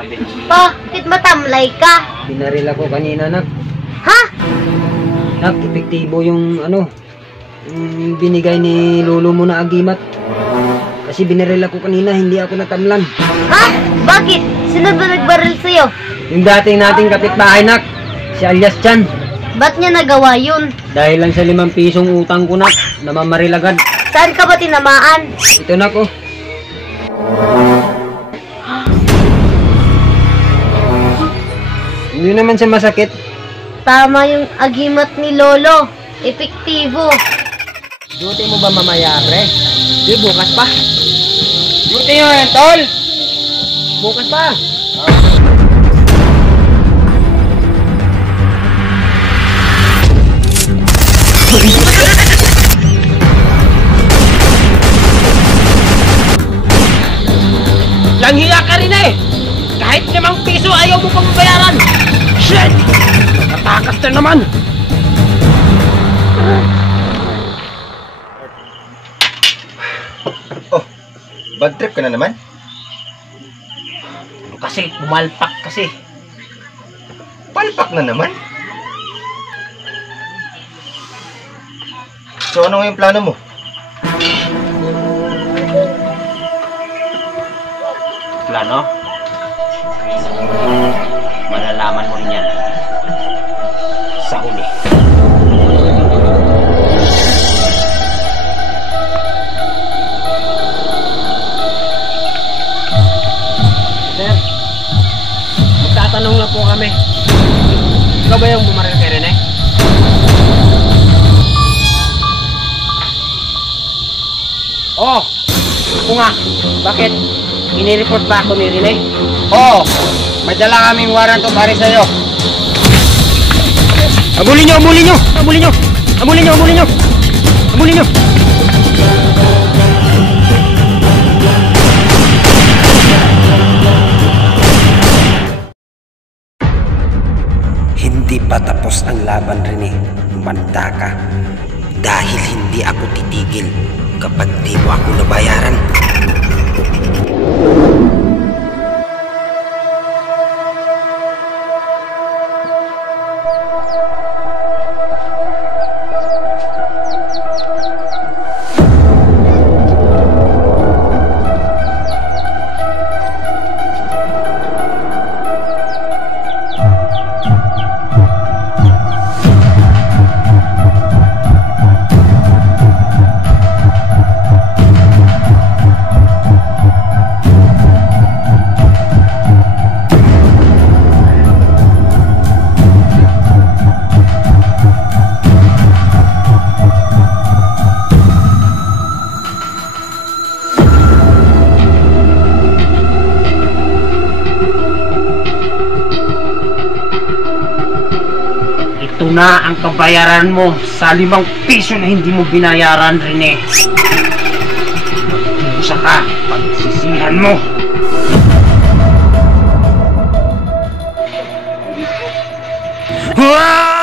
sabi. Bakit matamlay ka? Binaril ako kanina, nak. Ha? Nak, epektibo yung yung binigay ni lolo mo na agimat. Kasi binaril ako kanina, hindi ako natamlan. Ha? Bakit? Sino ba nagbaril sa'yo? Yung dating nating kapitbahay, nak. Si alias Chan. Ba't niya nagawa yun? Dahil lang sa 5 pisong utang ko, nak. Namamaril agad. Saan ka ba tinamaan? Ito, nak, oh. Hindi naman siya masakit. Tama yung agimat ni Lolo. Epektibo. Duty mo ba mamaya, pre? Di, bukas pa. Duty yun, tol! Bukas pa. Langhiya ka rin eh! Kahit 5 piso ayaw mo pang bayaran! Shit! Natakas na naman! Oh, bad trip ka na naman? Kasi pumalpak kasi. Palpak na naman? So ano yung plano mo? Plano? Malalaman mo rin yan sa huli. Sir, magtatanong lang po kami. Ikaw ba yung bumaril kay Rene? Oh! Ako nga! Bakit? Inireport ba ako ni Rene? Oo! May dala kaming warrant of arrest sa'yo. Abulin nyo! Abulin nyo! Abulin nyo! Abulin nyo! Abulin nyo! Abulin nyo! Hindi pa tapos ang laban, Rene. Manda ka. Dahil hindi ako titigil kapag di mo ako nabayaran. Ito na ang kabayaran mo sa 5 piso na hindi mo binayaran, Rene. Magpusa ka, pagsisihan mo. Ah!